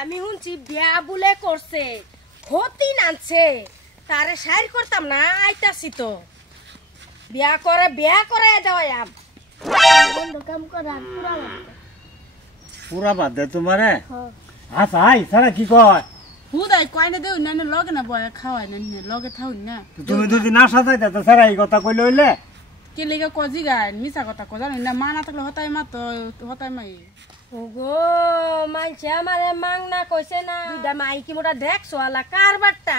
আমি শুনছি বিয়া বলে করছে ক্ষতি নানছে তারে সাইর করতাম না আইতাছি তো বিয়া করে যাওয়াম কাম করা পুরা বাদ দে তোমারে আচ্ছা আই সারা কি কয় হুদাই কয়না দেউ না লগে না বয় খাওয়াই না লগে থাউন না তুমি যদি না সাজাইতা তো সারা এই কথা কইলে হইলে কে লেগে কজি গান মিছা কথা কো জানো না মা না থাকলে হতাই মা তো হতাই মাই ওগো মানছে আমারে মাংনা কইছে না দুইটা মাই কি মোটা দেখছো আলা কারবারটা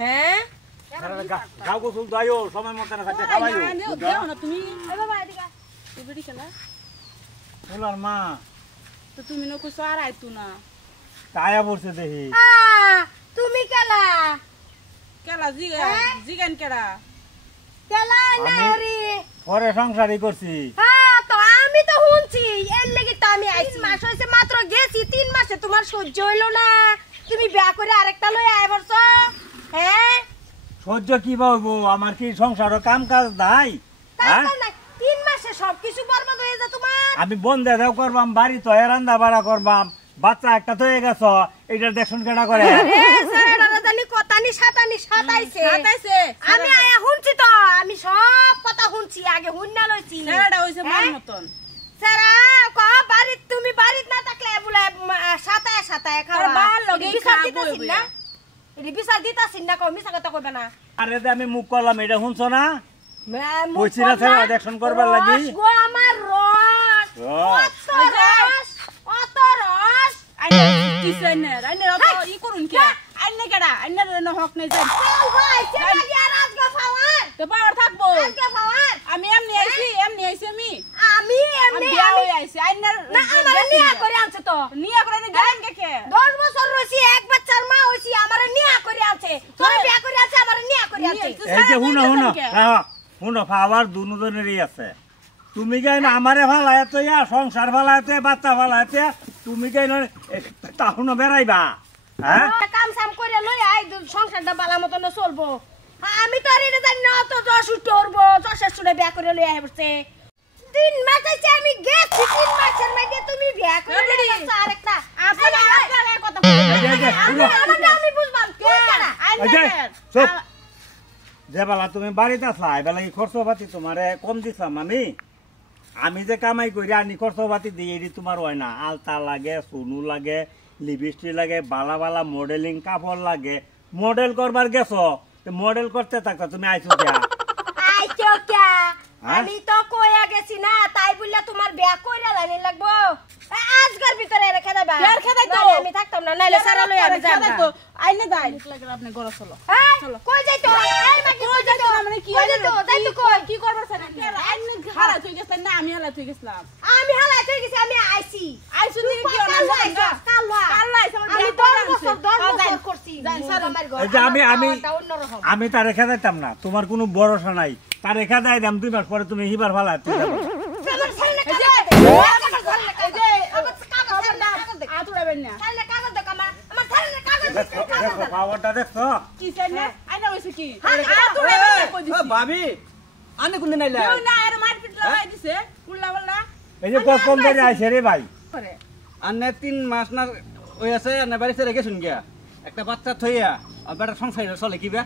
হ্যাঁ গাও গোসল দাইও সময় মত না খাতে খাওয়াইও দেও না তুমি এই বাবা এদিকে এবারে খেলা বলার মা তো তুমি নকো আর আইতু না তায়া বলছে দেখি তুমি কেলা কেলা জিগান কেডা কেলা নারি পরে সংসারই করছি হ্যাঁ তো আমি তো শুনছি এর লাগি তো আমি 3 মাস হইছে মাত্র গেছি 3 মাসে তোমার সহ্য হইলো না তুমি বিয়া করে আরেকটা লই আই বলছো হ্যাঁ সহ্য কি হইবো আমার কি সংসারও কাম কাজ নাই হ্যাঁ 3 মাসে সবকিছু বরবাদ হয়ে যা তোমার আমি বন্ধে দাও করবাম বাড়ি তো রান্না বাড়া করবাম বাচ্চা একটা তো হয়ে গেছ এইটার দেখুন কেনা করে জানি কথানি সাতাইছে আমি আয়া শুনছি তো আমি সব কথা শুনছি আগে হুন্না লইছি সেটা হইছে মন মতন সারা ক বাড়ি তুমি বাড়িত না থাকলে বলে সাতায় খাওয়া বাল লগে খাবো না এডি বিচার দিতাছিন না কও মিছা কথা কইবা না আরে আমি মুখ করলাম এটা শুনছো না মুখ কইছিনা স্যার দেখুন করবার লাগি গো আমার রস অত রস আইনে কিসেনের আইনে তো ই করুন কে আইনে কেডা আইনে ন হক নাই যান ভাই চেলা দিয়া রাজগো পাওয়ার তো পাওয়ার থাকবো রাজগো পাওয়ার আমি এমনি আইছি আমি বিয়া হই আইছি আইনে না আমার নিয়া করে আনছে তো নিয়া করে নে গেলেন কে 10 বছর রইছি এক বাচ্চার মা হইছি আমার নিয়া করে আনছে তোর বিয়া করে আছে আমার নিয়া করে আনছে এই যে হুনো হ্যাঁ হুনো পাওয়ার দুজনেরই আছে তুমি কেন আমারে ভালাইতে ইয়া সংসার ভালাইতে বাচ্চা ভালাইতে তুমি কেন তাহুনো বেড়াইবা হ্যাঁ কাম সাম করে লই আই সংসারটা বালা মতন চলবো আমি তো আর এটা জানি না তো যশ উঠবো যশের শুনে বিয়া করে লই আই বসে 3 মাস আছে আমি গেছি 3 মাসের মধ্যে তুমি বিয়া করে লই আসছো আরেকটা আপনার কথা আমি বুঝবাম কি করা চুপ যে বেলা তুমি বাড়িতে আসলা বেলা কি খরচপাতি তোমারে কম দিছাম আমি যে কামাই করি আনি খরচপাতি দিয়ে তোমার হয় না আলতা লাগে সোনু লাগে লিপস্টিক লাগে বালা বালা মডেলিং কাপড় লাগে মডেল করবার গেছো মডেল করতে থাকো তুমি আইছো কে আমি তো কইয়া গেছি না তাই বললা তোমার বিয়া কইরা লানি লাগবো আজকের ভিতরে রেখে দেবা আমি থাকতাম না নাইলে সারা লই আমি যাব তো আইনে যাই লাগে আপনি গড় চলো চলো কই যাই তো এই মা কই যাই তো মানে কি কই যাই তো তাই তো কই কি করবার স্যার আইনে হালা তুই গেছ না আমি হালা তুই গেছলাম আমি হালা তুই গেছি আমি আইছি তুই কি না কাল্লা আমি 10 বছর করছি আমি তার রেখে দিতাম না তোমার কোনো ভরসা নাই তার রেখে দেয় দাম 2 মাস পরে তুমি হিবার ফালা ভাবি আনে কোন নাইলা এই যে কম করে আইছে রে ভাই আনে 3 মাস না ওই আছে না বাড়িতে রেখে শুন গিয়া একটা বাচ্চা থইয়া আর বেটা সংসার চলে কি বে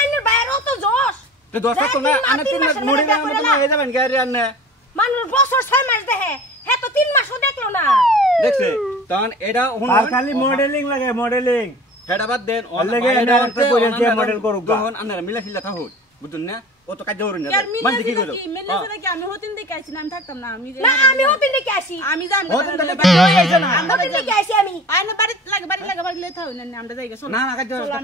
আইনের বাইরে তো জোশ তো দশ তো না আনে 3 মাস মরে গেল মত না হয়ে যাবেন গাড়ি আনে মানুষ বছর 6 মাস দেখে হে তো 3 মাসও দেখলো না দেখছে তখন এটা আর খালি মডেলিং লাগে মডেলিং হেডা বাদ দেন অন লাগে এটা করে যে মডেল করুক তখন আনে মিলা খিলা তা হই বুঝুন না ও তো কাজ ধরুন না মানে কি কইলো মিলে কি আমি হতিন দেখে আইছি না আমি থাকতাম না আমি না আমি হতিন দেখে আসি আমি যাম হতিন দেখে কই আইছ না আমরা হতিন দেখে আসি আমি আইনে বাড়ি লাগে বাড়ি লে থাও না আমরা যাইগা চলো না না কাজ ধরুন না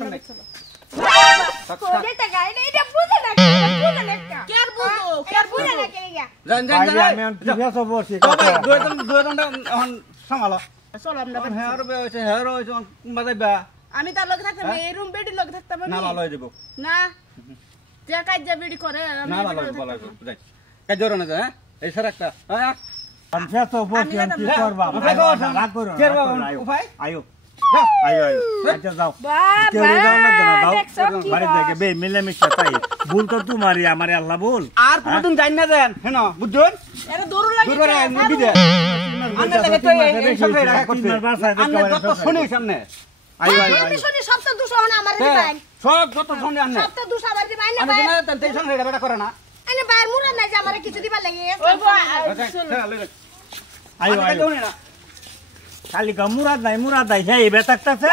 কোজেটা গায় এটা বুঝে না কে আর বুঝো না কে গিয়া জান জান ভাই আমি ঠিক আছে বসি দুই ঘন্টা এখন সামালো চলো আমরা হেয়ার হইছে হেয়ার হইছে বাজাইবা আমি তার লগে থাকতাম এই রুম বেডি লগে থাকতাম না ভালো হই দেব না যে কাজ যা বেডি করে না ভালো যাই কাজ ধরো না হ্যাঁ এই স্যার একটা হ্যাঁ আমি তো বসি আমি কি করবা রাগ করো উপায় আয়ো আয়ো আচ্ছা যাও বাবা বাড়ি থেকে বে মিলে মিশে তাই ভুল তো তোমারই আমারে আল্লাহ বল আর কোনদিন যাই না দেন হেন বুঝুন এর দৌড় লাগে দূর করে মুডি দে আন্নে লাগে তো এই সংসারে রাখা করতে আন্নে যত শুনি সামনে আমি শুনি সব তো দোষ হন আমার দিবাই সব যত শুনি আন্নে সব তো দোষ আমার দিবাই না আন্নে ভাই না তেল সংসারে বেটা করে না আনে ভাই মুরাদ নাই যে আমারে কিছু দিবার লাগে ওই আইও আন্নে আইও তো না খালি মুরাদ নাই হে বেতাকতাছে